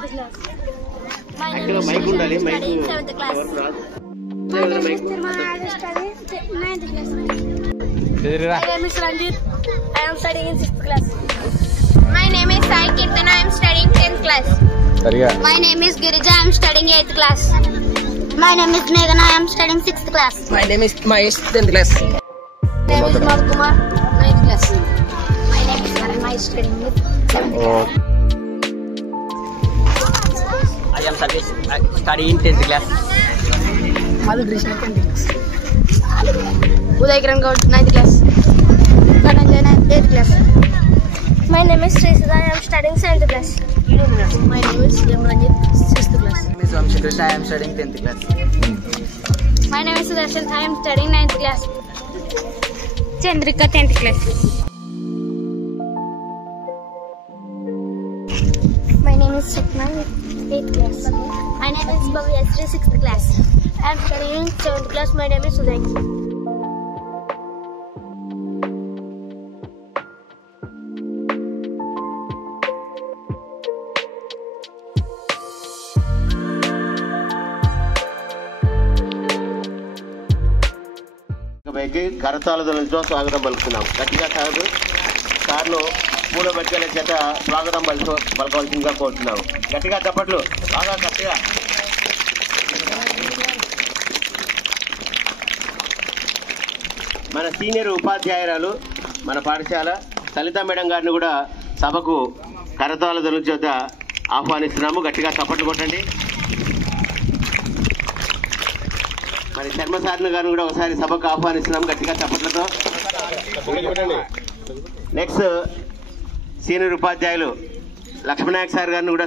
10th class. My name is Sri. I am studying 7th class. My name is Tirma. I am studying 9th class. My name is Ranjit. I am studying in 6th class. My name is Sai Kirtan. I am studying 10th class. My name is Girija. I am studying 8th class. My name is Meghana. I am studying 6th class. My name is Mahesh, 10th class. My name is Madhkumar, 9th class. My name is Karan. I am studying 7th class. I am studying 10th class. Madhu Krishna, 10th class. Uday Kiran Gaud, 9th class. Dhananjay, 8th class. My name is Sri Sudha. I am studying 7th class. My name is Yamranjit, 6th class. My name is Vamshi Krishna. I am studying 10th class. My name is Sudarshan. I am studying 9th class. Chandrika, 10th class. My name is Chakma, 8th class. My name is Bhavyasri, 6th class. I am studying 7th class. My name is Uday. కరతాళతో స్వాగతం పలుకుతున్నాం. గట్టిగా సార్ను పూల బట్టీల చేత స్వాగతం పలకవలసిందిగా కోరుతున్నాము. గట్టిగా చప్పట్లు, బాగా గట్టిగా. మన సీనియర్ ఉపాధ్యాయురాలు మన పాఠశాల సలిత మేడం గారిని కూడా సభకు కరతాళ చేత ఆహ్వానిస్తున్నాము. గట్టిగా చప్పట్లు కొట్టండి. మరి శర్మ సార్ని గారిని కూడా ఒకసారి సభకు ఆహ్వానిస్తున్నాము గట్టిగా చప్పట్లతో. నెక్స్ట్ సీనియర్ ఉపాధ్యాయులు లక్ష్మీనాయక్ సార్ గారిని కూడా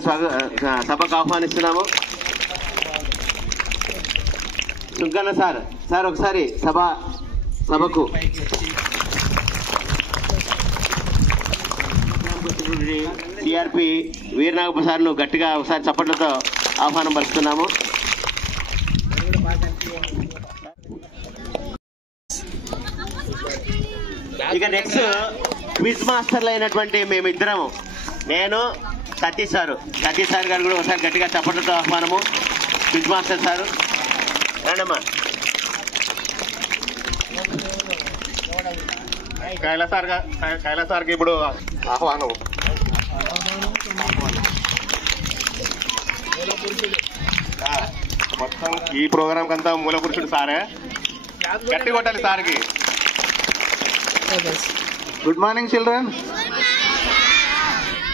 సభకు ఆహ్వానిస్తున్నాము. సుగ్గన్న సార్ ఒకసారి సభకు. సిఆర్పి వీరనాగప్ప సార్ను గట్టిగా ఒకసారి చప్పట్లతో ఆహ్వానం పలుకుతున్నాము. ఇక నెక్స్ట్ క్విజ్ మాస్టర్లు అయినటువంటి మేమిద్దరము, నేను సతీష్ సార్ గారు కూడా ఒకసారి గట్టిగా చప్పట్లతో ఆహ్వానము. క్విజ్ మాస్టర్ సారు రండమ్మా. కైలాస్ సార్కి ఇప్పుడు ఆహ్వానం. మొత్తం ఈ ప్రోగ్రామ్ కంతా మూల పురుషుడు సారే. గట్టి కొట్టాలి సార్కి. Good morning children.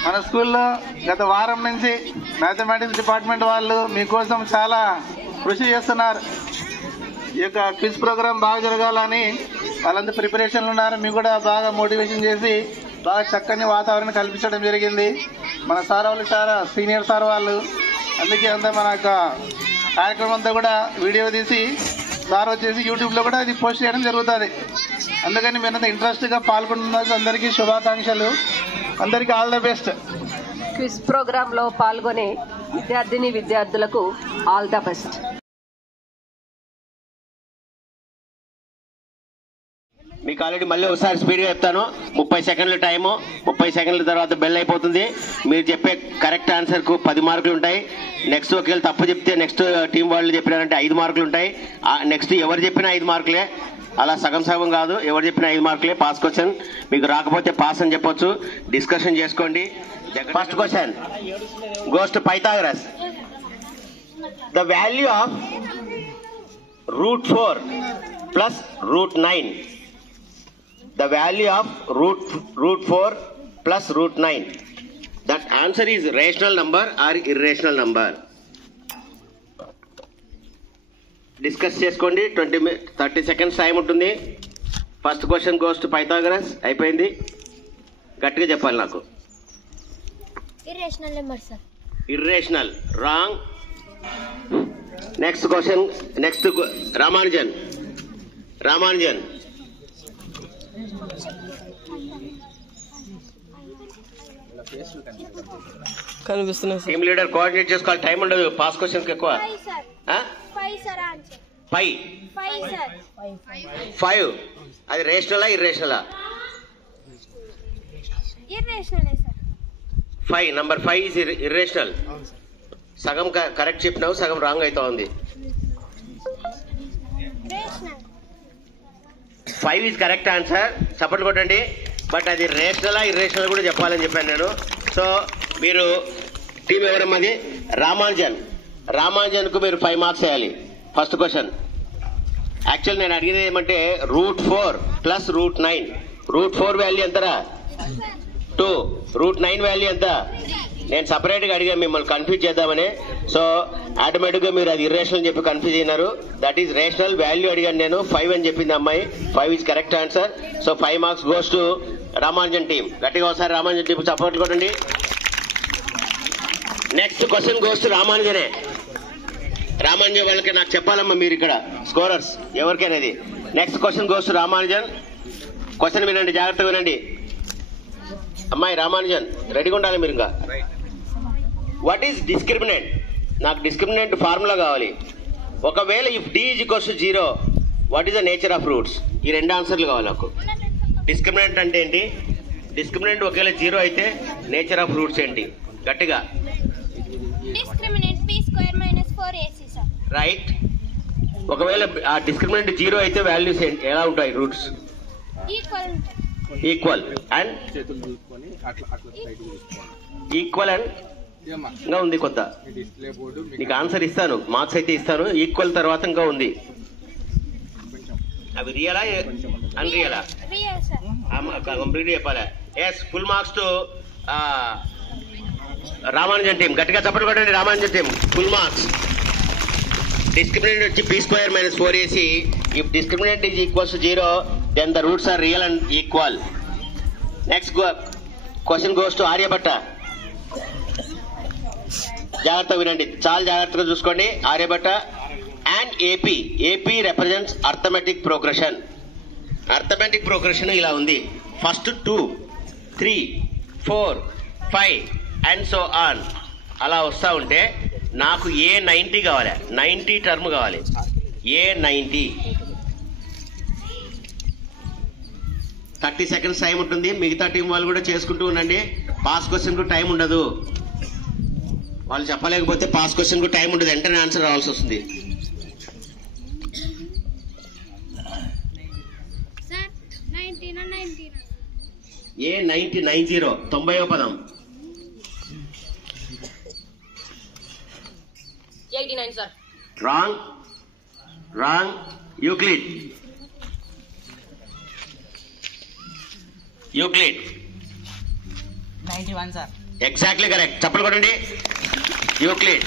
మన స్కూల్లో గత వారం నుంచి మ్యాథమెటిక్స్ డిపార్ట్మెంట్ వాళ్ళు మీకోసం చాలా కృషి చేస్తున్నారు. ఈ యొక్క క్విజ్ ప్రోగ్రామ్ బాగా జరగాలని వాళ్ళంతా ప్రిపరేషన్లు ఉన్నారు. మీకు కూడా బాగా మోటివేషన్ చేసి బాగా చక్కని వాతావరణం కల్పించడం జరిగింది. మన సార్ వాళ్ళు చాలా సీనియర్ సార్ వాళ్ళు. అందుకే అంతా మన యొక్క కార్యక్రమం అంతా కూడా వీడియో తీసి సార్ వచ్చేసి యూట్యూబ్లో కూడా ఇది పోస్ట్ చేయడం జరుగుతుంది. అందుకని మీరంతా ఇంట్రెస్ట్గా పాల్గొంటున్నారు. అందరికీ శుభాకాంక్షలు. అందరికీ ఆల్ ద బెస్ట్. క్విజ్ ప్రోగ్రాంలో పాల్గొనే విద్యార్థులకు ఆల్ ద బెస్ట్. మీకు ఆల్రెడీ మళ్ళీ ఒకసారి స్పీడ్గా చెప్తాను. 30 సెకండ్ల టైము. 30 సెకండ్ల తర్వాత బెల్ అయిపోతుంది. మీరు చెప్పే కరెక్ట్ ఆన్సర్కు 10 మార్కులు ఉంటాయి. నెక్స్ట్ ఒకవేళ తప్పు చెప్తే నెక్స్ట్ టీం వాళ్ళు చెప్పినారంటే 5 మార్కులు ఉంటాయి. నెక్స్ట్ ఎవరు చెప్పినా 5 మార్కులే. అలా సగం కాదు, ఎవరు చెప్పినా 5 మార్కులే. Pass question. మీకు రాకపోతే పాస్ అని చెప్పొచ్చు. డిస్కషన్ చేసుకోండి. First question goes to Pythagoras. The value of √4 plus √9. The value of √4 plus √9. That answer is rational number or irrational number. Discuss చేసుకోండి. 30 seconds టైం ఉంటుంది. First question goes to Pythagoras. అయిపోయింది. గట్టిగా చెప్పాలి నాకు. Irrational number, sir. Irrational. Wrong. Next question. Next Ramanujan. కనిపిస్తున్నా. Team leader coordinate చేసుకోవాలి. Time ఉండదు. Pass question ఎక్కువ. 5. అది రేషనలా ఇర్రేషనలా? 5. Number 5 is irrational. సగం కరెక్ట్ చెప్పినావు, సగం రాంగ్ అవుతా ఉంది. 5 ఈజ్ కరెక్ట్ ఆన్సర్. సపోర్ట్ కొట్టండి. బట్ అది రేషనలా ఇర్రేషనల్ కూడా చెప్పాలని చెప్పాను నేను. సో మీరు టీం ఎవరమ్మది? రామానుజన్ కు మీరు 5 మార్క్స్ వేయాలి. First question. యాక్చువల్ నేను అడిగినది ఏమంటే √4 ప్లస్ √9. √4 వాల్యూ ఎంతరా? 2. √9 వాల్యూ ఎంత? నేను సపరేట్ గా అడిగా మిమ్మల్ని కన్ఫ్యూజ్ చేద్దామని. సో ఆటోమేటిక్ గా మీరు అది ఇర్రేషనల్ చెప్పి కన్ఫ్యూజ్ అయినారు. దట్ ఈస్ రేషనల్ వాల్యూ అడిగాను నేను. 5 అని చెప్పింది అమ్మాయి. 5 is correct answer. So 5 marks goes to Ramanujan team. గట్టిగా ఒకసారి రామానుజన్ టీం సపోర్ట్ కొట్టండి. నెక్స్ట్ క్వశ్చన్ గోస్ టు రామానుజనే. రామానుజన్ వాళ్ళకి నాకు చెప్పాలమ్మా మీరు ఇక్కడ స్కోరర్స్ ఎవరికైనాది. Next question goes to Ramanujan. Question వినండి, జాగ్రత్తగా వినండి. అమ్మాయి రామానుజన్ రెడీగా ఉండాలి మీరు. ఇంకా వాట్ ఈస్ డిస్క్రిమినెంట్? నాకు డిస్క్రిమినెంట్ ఫార్ములా కావాలి. ఒకవేళ if D is equals to 0 what is the nature of roots? ఈ 2 ఆన్సర్లు కావాలి నాకు. డిస్క్రిమినెంట్ అంటే ఏంటి? డిస్క్రిమినెంట్ ఒకవేళ 0 అయితే నేచర్ ఆఫ్ రూట్స్ ఏంటి? గట్టిగా. Discriminant p² - 4ac sir. Right. ఒకవేళ ఆ డిస్క్రిమినెంట్ 0 అయితే వాల్యూస్ ఎలా ఉంటాయి? Roots equal and equal and ఇంకా ఉంది కొత్త. నీకు ఆన్సర్ ఇస్తాను, మార్క్స్ అయితే ఇస్తాను. ఈక్వల్ తర్వాత ఇంకా ఉంది. అవి రియలా అన్రియలా? కంప్లీట్ చెప్పాలా? Yes. Full marks to Ramanujan team. గట్టిగా చప్పట్లు కొట్టండి Ramanujan team. Full marks. Discriminant వచ్చి p² - 4ac. If discriminant is equals to 0 then the roots are real and equal. Next question goes to Aryabhatta. జాగ్రత్తగా వినండి, చాలా జాగ్రత్తగా చూసుకోండి. Aryabhatta and AP represents arithmetic progression. Arithmetic progression ఇలా ఉంది. ఫస్ట్ 2, 3, 4, 5 అండ్ సో ఆన్ అలా వస్తూ ఉంటే నాకు A90 కావాలి. 90 టర్మ్ కావాలి. A90. 30 సెకండ్స్ టైం ఉంటుంది. మిగతా టీం వాళ్ళు కూడా చేసుకుంటూ ఉండండి. పాస్ క్వశ్చన్ కు టైం ఉండదు. వాళ్ళు చెప్పలేకపోతే పాస్ క్వశ్చన్ కు టైం ఉండదు. వెంటనే ఆన్సర్ రావాల్సి వస్తుంది. A90 90వ పదం. 89 sir. Wrong. Euclid 91 sir. Exactly correct. చప్పలు కొట్టండి. Euclid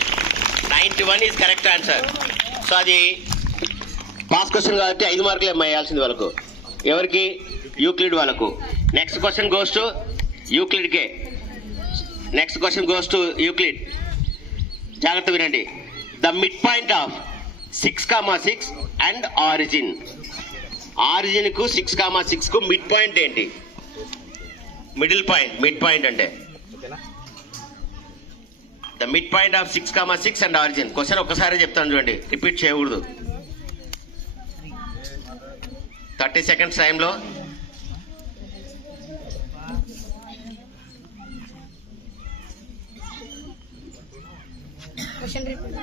91 is correct answer. So అది పాస్ క్వశ్చన్ కాబట్టి 5 మార్కులు వేయాల్సింది వాళ్ళకు. ఎవరికి? యూక్లిడ్ వాళ్ళకు. Next question goes to Euclid K. Next question goes to Euclid. జాగ్రత్త వినండి. The mid point of 6,6 and origin. Origin కు 6,6 కు మిడ్ పాయింట్ ఏంటి? Middle point. మిడ్ పాయింట్ అంటే the mid point of 6,6 and origin. Question ఒక్కసారి చెప్తాను చూడండి, repeat చేయకూడదు. 30 సెకండ్స్ టైంలో question repeat.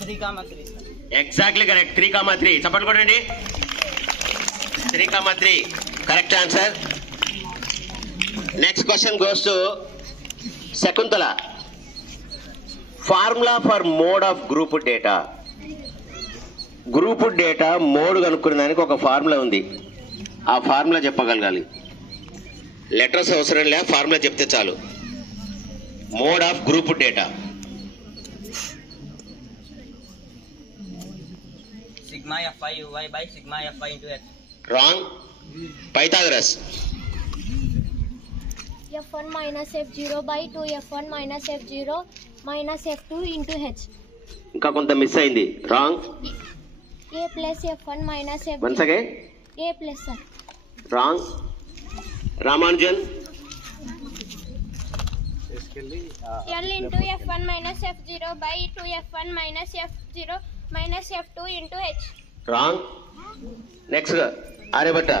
3,3. Exactly correct. 3,3. Support కొట్టండి. 3,3 correct answer. Next question goes to Shakuntala. Formula for mode of group data. Group data mode కనుక్కునే దానికి ఒక ఫార్ములా ఉంది. ఆ ఫార్ములా చెప్పగలగాలి. లెటర్స్ అవసరం లే, ఫార్ములా చెప్తే చాలు. Mode of group data. Sigma Fi Uy by Sigma Fi into X. Wrong. Pythagoras. F1 minus F0 by 2F1 minus F0 minus F2 into H. ఇంకా కొంత మిస్ అయింది. Wrong. A plus F1 minus F0. Once again. A plus sir. Wrong. Ramanujan. L into F1 minus F0 by 2F1 minus F0 minus F2 into H. Wrong. Next Aryabhatta.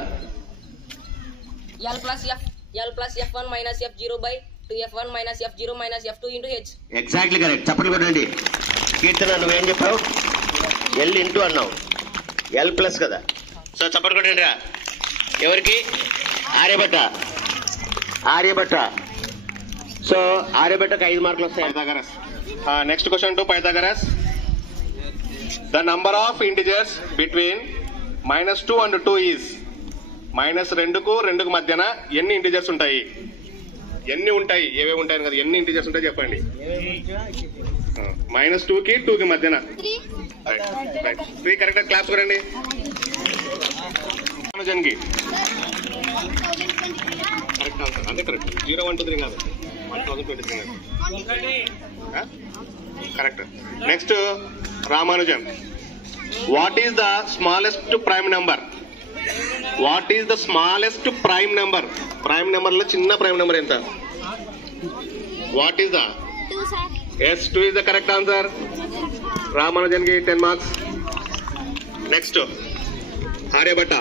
L plus F1 minus F0 by 2f1 minus f0 minus f2 into h. Exactly correct. చప్పట్లు కొట్టండి. కీర్తన నువ్వేం చెప్పావు? L into అన్నావు. L plus కదా. So చప్పట్లు కొట్టండి రా. ఎవరికి? ఆర్యభట్ట. సో ఆర్యభట్టకు 5 మార్కులు వస్తాయి. Pythagoras. Next question to Pythagoras. The number of integers between -2 and 2 is. -2కు 2కు మధ్యన ఎన్ని ఇంటిజర్స్ ఉంటాయి? ఎన్ని ఉంటాయి? ఏవేవి ఉంటాయి కదా, ఎన్ని ఇంటిజర్స్ ఉంటాయి చెప్పండి. -2కి 2కి మధ్యన 3 కరెక్ట్. క్లాప్స్ కొరండి. జన్కి కరెక్ట్ ఆన్సర్. అంతే కరెక్ట్. 0 1 2 3 కాదు, 1023 కాదు. Correct. Next Ramanujan. What is the smallest prime number? What is the smallest prime number? Prime number లో చిన్న ప్రైమ్ నెంబర్ ఎంత? What is the? 2 sir. Yes, 2 is the correct answer. Ramanujan ki 10 marks. Next, Aryabhatta.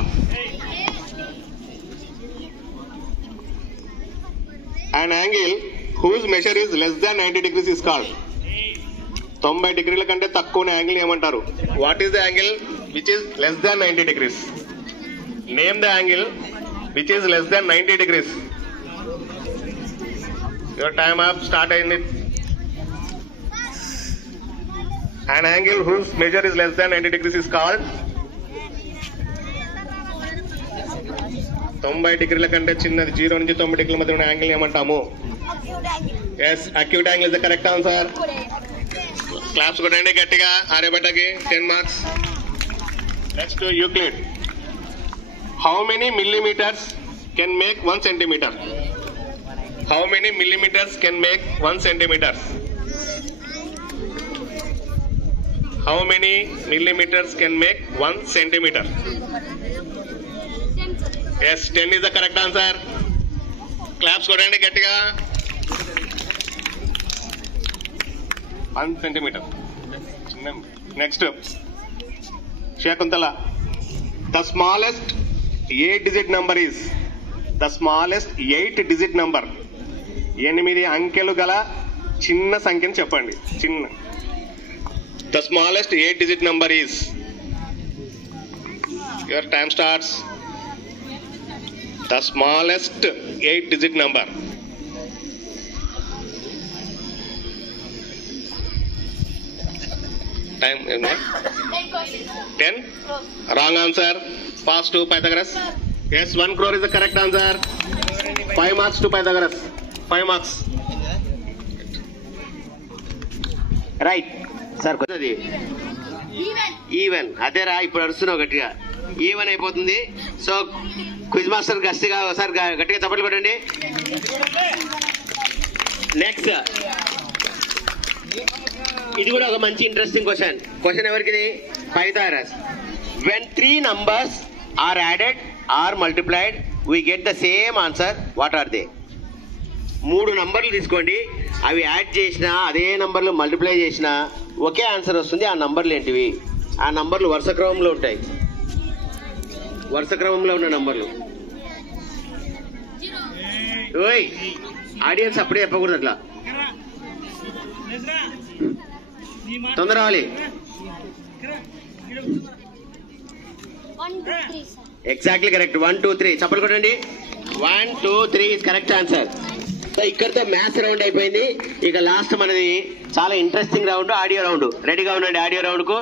An angle whose measure is less than 90 degrees is called. 90 డిగ్రీల కంటే తక్కువ angle ఏమంటారు? What is the angle which is less than 90 degrees? Name the angle which is less than 90 degrees. Your time up. Start అయింది. An angle whose measure is less than 90 degrees is called. 90 డిగ్రీల కంటే చిన్నది 0 నుంచి 90 డిగ్రీల మధ్య ఉన్న angle ఏమంటాము? Yes, acute angle is the correct answer. Claps కొట్టండి గట్టిగా. ఆర్యభట్టకి 10 marks. Next Euclid. How many millimetres can make 1 centimeter? How many millimetres can make 1 centimeter? How many millimeters can make 1 centimeter? Yes, 10 is the correct answer. Claps kodandi gattiga. 1 centimeter. Next, Shakuntala. The smallest 8-digit number is. The smallest 8-digit number. 8 అంకెలు గల చిన్న సంఖ్యను చెప్పండి. చిన్న. The smallest 8-digit number is. Your time starts. The smallest 8-digit number. Time is what? 10? Wrong answer. Pass to Pythagoras. Yes, 1 crore is the correct answer. 5 marks to Pythagoras. 5 marks. Right sir. కొత్తది even. అదేరా ఇప్పుడు అరుస్తున్నావు గట్టిగా. Even అయిపోతుంది. So quiz master గట్టిగా ఒకసారి గట్టిగా చప్పట్లు కొట్టండి. నెక్స్ట్, ఇది కూడా ఒక మంచి ఇంట్రెస్టింగ్ క్వశ్చన్. క్వశ్చన్ ఎవరికి? Pythagoras. When 3 numbers are added or multiplied, we get the same answer. What are they? 3 నంబర్లు తీసుకోండి, అవి యాడ్ చేసినా అదే నంబర్లు మల్టిప్లై చేసినా ఒకే ఆన్సర్ వస్తుంది. ఆ నంబర్లు ఏంటివి? ఆ నంబర్లు వరుస క్రమంలో ఉంటాయి. వరుస క్రమంలో ఉన్న నంబర్లు. ఓయ్ ఆడియన్స్ అప్పుడే చెప్పకూడదు అట్లా. తొందర రావాలి. 1 2 3 sir. Exactly correct. 1 2 3 చప్పట్లు కొట్టండి. 1 2 3 ఇస్ కరెక్ట్ ఆన్సర్. సో ఇక్కడితో మ్యాథ్స్ రౌండ్ అయిపోయింది. ఇక లాస్ట్ మనది చాలా ఇంట్రెస్టింగ్ రౌండ్, ఆడియో రౌండ్. రెడీగా ఉండండి ఆడియో రౌండ్ కు.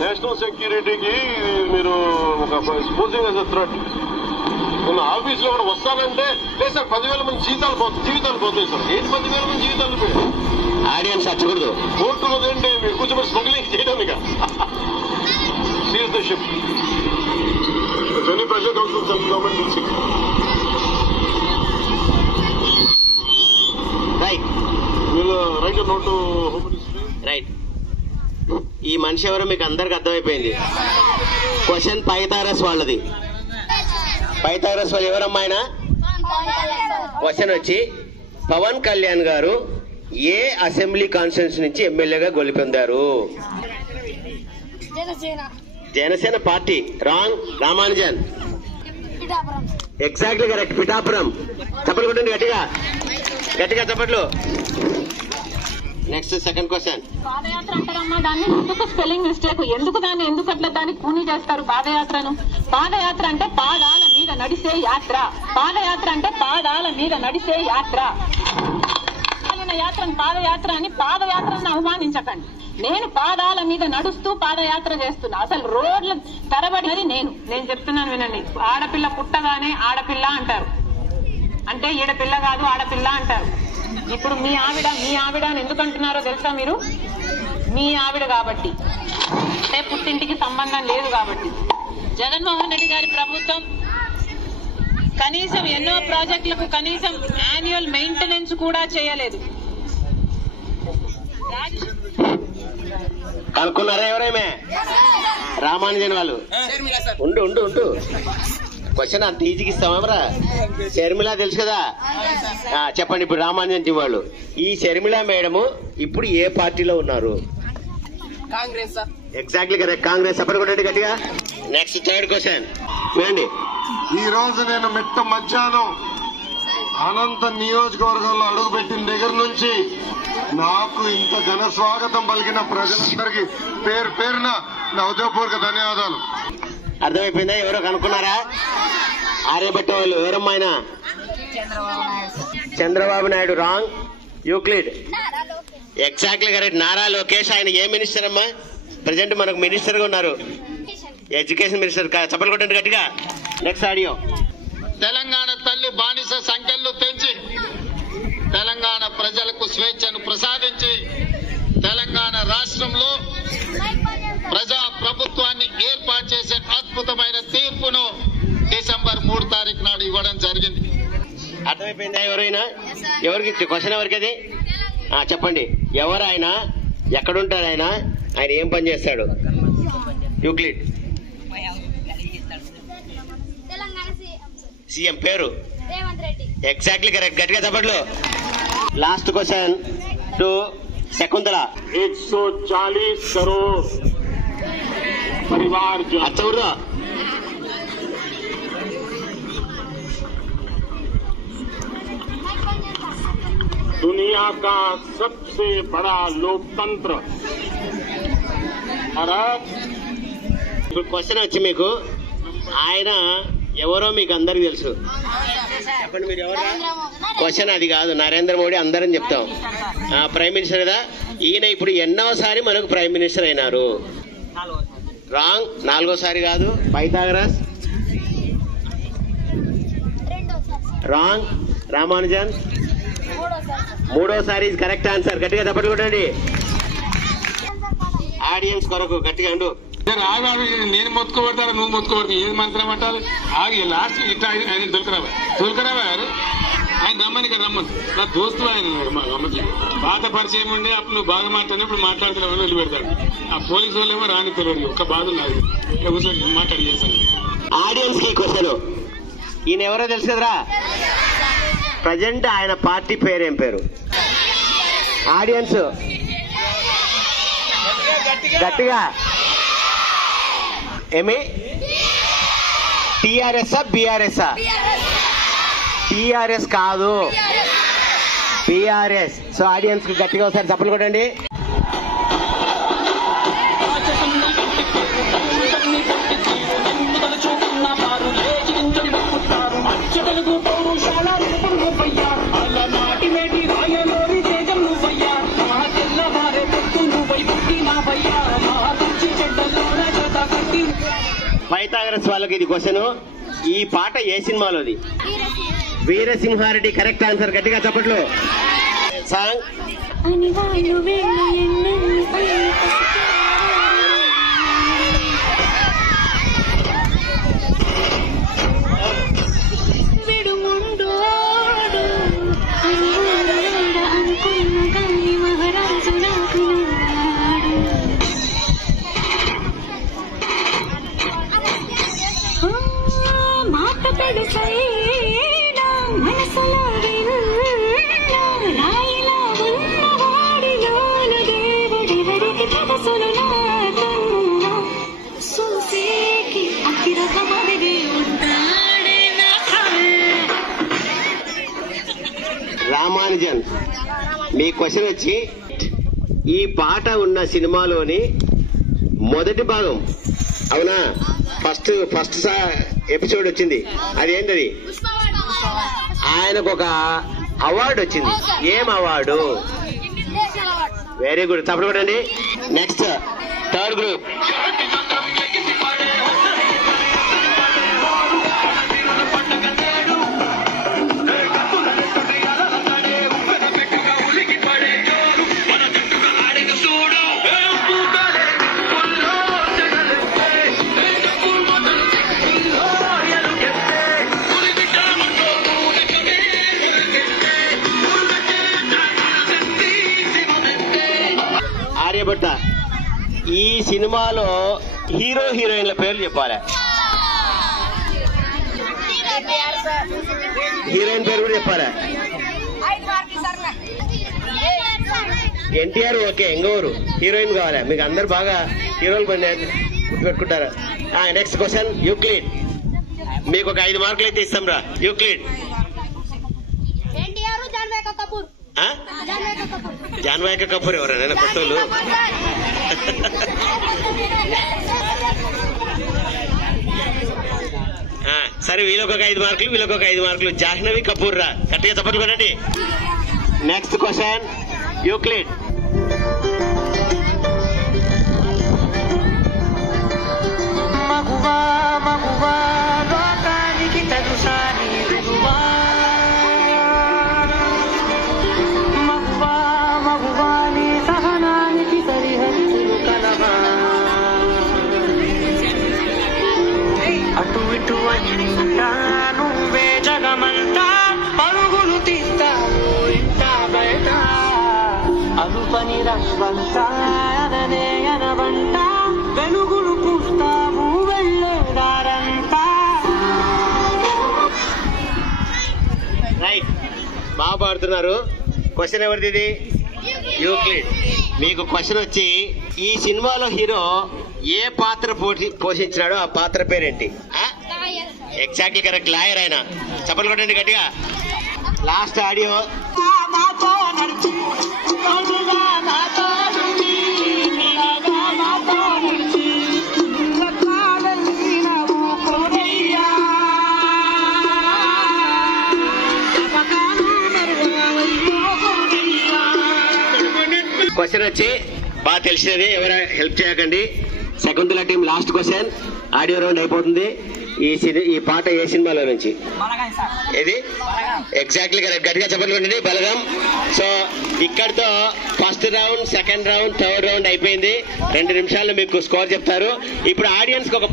నేషనల్ సెక్యూరిటీకి మీరు ఒక స్పోజింగ్ as a threat. నేను ఆఫీస్ లో కూడా వస్తానంటే లేదు సార్ 10,000 మంది జీవితాలు పోతాయి సార్. ఏంటి 10,000 మంది జీవితాలు పోయాయి? ఆడియన్స్ చచ్చకూడదు. కోర్టులో ఏంటి మీరు కూర్చోబెట్టి స్మగ్లింగ్ చేయడానికి? Seize the ship. Any pressure comes from some government will see. Right. We'll write a note to Home Ministry. Right. ఈ మనిషి ఎవరో మీకు అందరికి అర్థమైపోయింది. క్వశ్చన్ పైథాగరస్ వాళ్ళది. పైథాగరస్ వాళ్ళు ఎవరమ్మా? ఆయన క్వశ్చన్ వచ్చి పవన్ కళ్యాణ్ గారు ఏ అసెంబ్లీ కాన్స్టిట్యూన్సీ నుంచి ఎమ్మెల్యేగా గెలుపొందారు? Janasena party. Wrong. Ramanujan. Exactly correct. Pithapuram. చప్పట్లు కొట్టండి గట్టిగా, గట్టిగా చప్పట్లు. Next second question. పాదయాత్ర అంటారమ్మా, దాన్ని ఎందుకు స్పెల్లింగ్ మిస్టేక్, ఎందుకు అట్లా దాన్ని కూని చేస్తారు పాదయాత్రను? పాదయాత్ర అంటే పాదాల మీద నడిసే యాత్ర. పాదయాత్ర అంటే పాదాల మీద నడిసే యాత్ర. యాత్రను పాదయాత్ర అని పాదయాత్రను అవమానించకండి. నేను పాదాల మీద నడుస్తూ పాదయాత్ర చేస్తున్నా. అసలు రోడ్ల తరబడి నేను చెప్తున్నాను వినండి. ఆడపిల్ల పుట్టగానే ఆడపిల్ల అంటారు, అంటే ఈడపిల్ల కాదు ఆడపిల్ల అంటారు. ఇప్పుడు మీ ఆవిడ అని ఎందుకు అంటున్నారో తెలుసా మీరు? మీ ఆవిడ కాబట్టి, అంటే పుట్టింటికి సంబంధం లేదు కాబట్టి. జగన్మోహన్ రెడ్డి గారి ప్రభుత్వం కనీసం ఎన్నో ప్రాజెక్టులకు కనీసం యాన్యువల్ మెయింటెనెన్స్ కూడా చేయలేదు. కనుక్కున్నారా ఎవరేమే? రామానుజన్ వాళ్ళు. ఉండు క్వశ్చన్ అంత ఈజీకి ఇస్తామరా? షర్మిల తెలుసు కదా, చెప్పండి. ఇప్పుడు రామానుజన్ టీం వాళ్ళు, ఈ షర్మిల మేడము ఇప్పుడు ఏ పార్టీలో ఉన్నారు? Congress. Exactly correct. Congress. Support కొట్టండి గట్టిగా. నెక్స్ట్ థర్డ్ క్వశ్చన్ వినండి. ఈ రోజు నేను మిట్ట మధ్యాహ్నం అనంత నియోజకవర్గంలో అడుగుపెట్టిన దగ్గర నుంచి నాకు ఇంత ఘన స్వాగతం పలికిన ప్రజలందరికీ పేరు పేరున నా హృదయపూర్వక ధన్యవాదాలు. అర్థమైపోయిందా? ఎవరో కనుక్కున్నారా? ఆర్యభట్ట వాళ్ళు. ఎవరమ్మాయన? Chandrababu Naidu. Wrong. Euclid. Exactly correct. Nara Lokesh. ఆయన ఏ మినిస్టర్ అమ్మా? ప్రజెంట్ మనకు మినిస్టర్ గా ఉన్నారు, ఎడ్యుకేషన్ మినిస్టర్. చప్పలు కొట్టండి గట్టిగా. Next audio. తెలంగాణ తల్లి బానిస సంఖ్యలు తెంచి తెలంగాణ ప్రజలకు స్వేచ్ఛను ప్రసాదించి తెలంగాణ రాష్ట్రంలో ప్రజా ప్రభుత్వాన్ని ఏర్పాటు చేసే అద్భుతమైన తీర్పును డిసెంబర్ 3 తారీఖు నాడు ఇవ్వడం జరిగింది. అర్థమైపోయిందా? ఎవరైనా ఎవరికి క్వశ్చన్ ఎవరికి అది చెప్పండి. ఎవరు ఆయన? ఎక్కడుంటాడు ఆయన? ఆయన ఏం పని చేస్తాడు? యూక్లిడ్. సీఎం పేరు? Exactly correct. గట్టిగా చప్పట్లు. Last question to Shakuntala. 140 crore परिवार जो अच्छा दुनिया का सबसे बड़ा लोकतंत्र క్వశ్చన్ వచ్చి మీకు ఆయన ఎవరో మీకు అందరికి తెలుసు. చెప్పండి మీరు ఎవరు? క్వశ్చన్ అది కాదు. నరేంద్ర మోడీ అందరం చెప్తాం. ప్రైమ్ మినిస్టర్ కదా. ఈయన ఇప్పుడు ఎన్నోసారి మనకు ప్రైమ్ మినిస్టర్ అయినారు? రాంగ్. 4వసారి కాదు. పైథాగరస్. రాంగ్. రామానుజన్. 3వసారి కరెక్ట్ ఆన్సర్. గట్టిగా తప్పట్లు కొట్టండి ఆడియన్స్ కొరకు. గట్టిగా అండు. నేను మొత్తుకోబడతారా నువ్వు మొత్తుకోబడతా? ఏది మంత్రం అంటారు? ఆగి లాస్ట్ ఇట్లా ఆయన తొలకరావా గారు ఆయన రమ్మని ఇక్కడ రమ్మని. నా దోస్తు ఆయన మా గమ్మకి బాధ పరిచయం ఉండే అప్పుడు నువ్వు బాగా మాట్లాడినప్పుడు మాట్లాడుతున్నావు వెళ్ళి పెడతాడు. ఆ పోలీసు వాళ్ళు ఏమో రాని తెలియదు. ఒక్క బాధ నాకు కూర్చొని మాట్లాడి చేశాను. ఆడియన్స్ కి క్వశ్చన్. ఈయన ఎవరో తెలుసు కదరా? ప్రజెంట్ ఆయన పార్టీ పేరేం పేరు? ఆడియన్స్ గట్టిగా. ఏమి? టిఆర్ఎస్ బిఆర్ఎస్? టిఆర్ఎస్ కాదు, బిఆర్ఎస్. సో ఆడియన్స్ కి గట్టిగా ఒకసారి చప్పట్లు కొట్టండి. పైథాగరస్ వాళ్ళకి ఇది క్వశ్చన్. ఈ పాట ఏ సినిమాలోది? వీరసింహారెడ్డి. Correct answer. గట్టిగా చప్పట్లు. సాంగ్ మీ క్వశ్చన్ వచ్చి ఈ పాట ఉన్న సినిమాలోని మొదటి భాగం అవునా ఫస్ట్ ఎపిసోడ్ వచ్చింది అదేంటది ఆయనకు ఒక అవార్డు వచ్చింది ఏం అవార్డు వెరీ గుడ్ తప్పకుండా కొట్టండి నెక్స్ట్ థర్డ్ గ్రూప్ ఆర్యభట్ట ఈ సినిమాలో హీరో హీరోయిన్ల పేర్లు చెప్పాలి హీరోయిన్ పేరు కూడా చెప్పాలి ఎన్టీఆర్ ఓకే ఇంకోరు హీరోయిన్ కావాలి మీకు అందరు బాగా హీరోలు గుర్తుపెట్టుకుంటారా నెక్స్ట్ క్వశ్చన్ యూక్లిడ్ మీకు ఒక 5 మార్కులు అయితే ఇస్తాం రా యూక్లిడ్ జాన్వాయిక కపూర్ ఎవరైనా కొత్త వాళ్ళు సరే వీళ్ళొక 5 మార్కులు వీళ్ళొక 5 మార్కులు జాహ్నవి కపూర్ రా గట్టిగా చప్పట్లు కొనండి నెక్స్ట్ క్వశ్చన్ యూక్లిడ్ మగువా మగువా లోకానికి తెలుసా నీరువా మగువా మగువా నీ సహనానికి సరిహద్దులు కలవా అటు ఇటు అంతా నువ్వే జగమంతా పరుగులు తీస్తావు ఇంత బయట అనుపని రవ్వంతా అననే అనవంట వెలుగులు పూస్తావు వెళ్ళేదారంతా రైట్ బాగా పాడుతున్నారు క్వశ్చన్ ఎవరిది యూక్లిడ్ మీకు క్వశ్చన్ వచ్చి ఈ సినిమాలో హీరో ఏ పాత్ర పోషించినాడో ఆ పాత్ర పేరేంటి ఎగ్జాక్ట్లీ కరెక్ట్ లాయర్ ఆయన చప్పట్లు కొట్టండి గట్టిగా లాస్ట్ ఆడియో క్వశ్చన్ వచ్చి బాగా తెలిసినది ఎవరు హెల్ప్ చేయకండి Shakuntala team last question audio round అయిపోతుంది ఈ పాట ఏ సినిమాలో నుంచి ఇది ఎగ్జాక్ట్లీ కరెక్ట్ గట్టిగా చెప్పండి బలగం సో ఇక్కడితో first round second round third round అయిపోయింది 2 నిమిషాల్లో మీకు స్కోర్ చెప్తారు ఇప్పుడు ఆడియన్స్ కి ఒక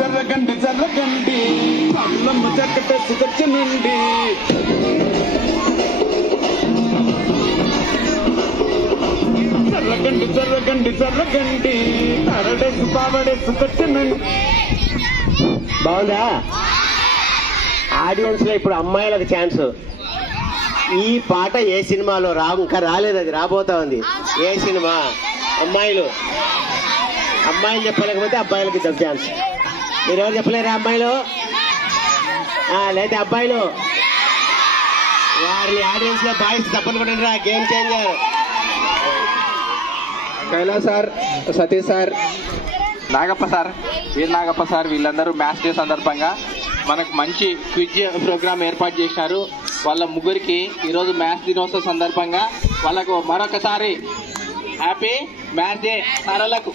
జరగండి జరగండి పల్లమ్మ చక్కట సుదర్శనండి జరగండి జరగండి జరగండి అరడేసు పావడేసు కట్టనండి బాగుందా ఆడియన్స్ లో ఇప్పుడు అమ్మాయిలకు ఛాన్స్ ఈ పాట ఏ సినిమాలో ఇంకా రాలేదు అది రాబోతా ఉంది ఏ సినిమా అమ్మాయిలు చెప్పలేకపోతే అబ్బాయిలకి ఇద్దాం ఛాన్స్ మీరు ఎవరు చెప్పలేరా అమ్మాయిలు లేదా అబ్బాయిలు వారిని ఆడియన్స్ లో బాయ్స్ తప్పనుకుంటారా game changer Kailash sir Satish sir Nagappa sir Nagappa sir వీళ్ళందరూ మ్యాచ్ డే సందర్భంగా మనకు మంచి క్విజ్ ప్రోగ్రామ్ ఏర్పాటు చేశారు వాళ్ళ ముగ్గురికి ఈరోజు మ్యాచ్ దినోత్సవం సందర్భంగా వాళ్ళకు మరొకసారి హ్యాపీ మ్యాచ్ డే సార్లకు